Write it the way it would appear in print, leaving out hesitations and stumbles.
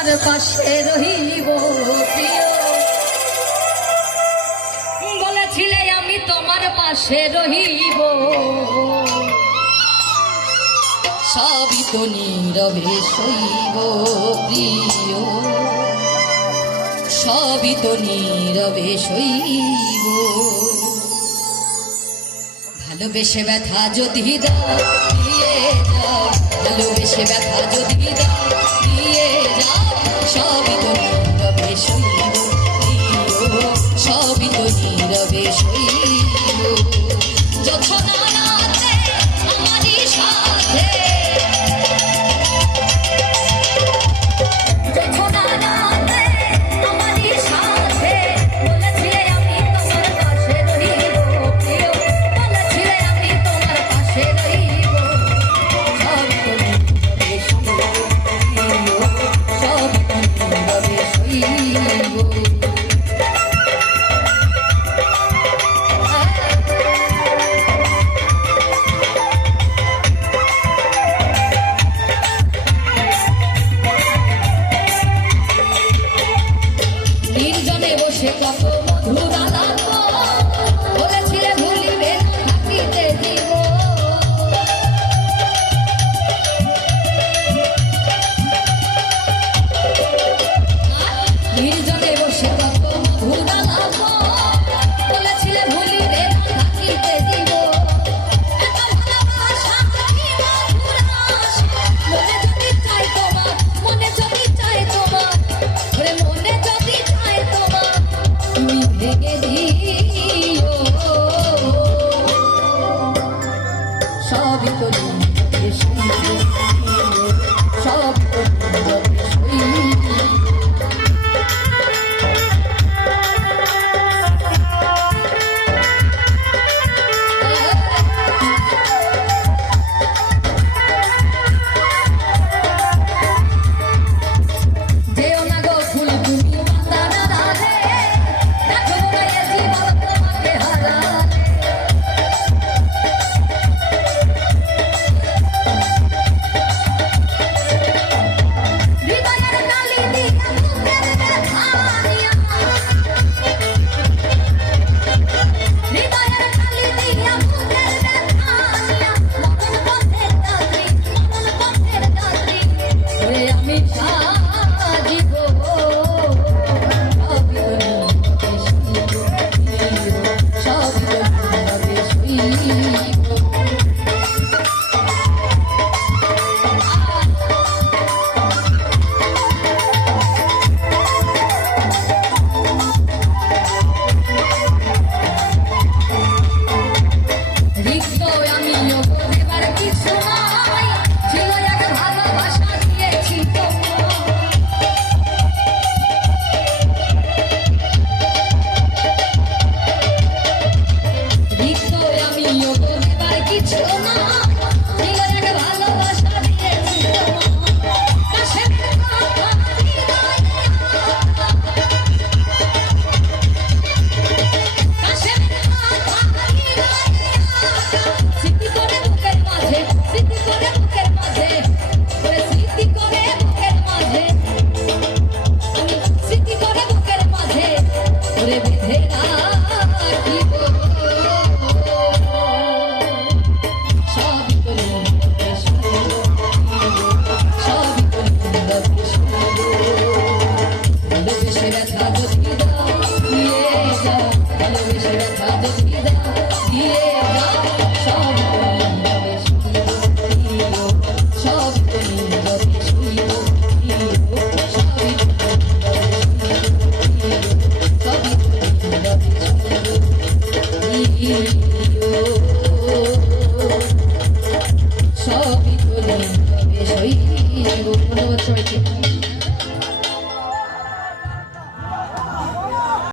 তোমার পাশে রহিব প্রিয়, বলেছিলে আমি তোমার পাশে রহিব, সবই তো নীরবে সইব প্রিয়, সবই তো নীরবে সইব। ভালোবেসে ব্যথা যদি দাও দিয়ে যাও, ভালোবেসে ব্যথা যদি দাও দিয়ে যাও, সবই তো নীরবে সইব প্রিয়, সবই তো নীরবে সইব। যথনা রাতে আমারই সাথে, যথনা রাতে আমারই সাথে, বলেছিলে আমি তোমার পাশে রহিব প্রিয়, বলেছিলে আমি তোমার পাশে রহিব, সবই তো নীরবে সইব প্রিয়, সবই তো নীরবে সইব। নির্জনে বসে কত মধুর আলাপ, বলেছিলে ভুলিবে না থাকিতে দিব, নির্জনে বসে কত মধুর আলাপ, বলেছিলে ভুলিবে না থাকিতে দিব। এত ভালোবাসা কি মধুর আশা, মনে যদি চাই তোমার, মনে যদি চাই তোমার, ওরে মনে যদি চাই তোমার, তুমি ভেঙে দিও, সবই তো নীরবে সইব, সবই তো নীরবে সইব। যেও না গো ফুল তুমি পাতারা রাধে, দেখো না এ জীবন তোমাকে হারালে, হৃদয়ের কালি দিয়া বুকের ব্যথা নিয়া, হৃদয়ের কালি দিয়া বুকের ব্যথা নিয়া, মরণ পথের যাত্রী, মরণ পথের যাত্রী, ওরে আমি সাজিব, সবই তো নীরবে সইব প্রিয়, সবই তো নীরবে সইব। রিক্ত আমিও বলিবার কিছু নাই, ছিল এক ভালোবাসা দিয়েছি তোমায়, রিক্ত আমিও বলিবার কিছু নাই, ছিল এক ভালোবাসা দিয়েছি তোমায়, কাশের কথা হৃদয়ে আঁকা, কাশের কথা হৃদয়ে আঁকা, স্মৃতি করে বুকের মাঝে, স্মৃতি করে বুকের মাঝে, ওরে স্মৃতি করে বুকের মাঝে, আমি স্মৃতি করে বুকের মাঝে, ওরে বেঁধে রাখিব, সবই তো নীরবে সইব প্রিয়, সবই তো নীরবে সইব। ভালোবেসে ব্যথা যদি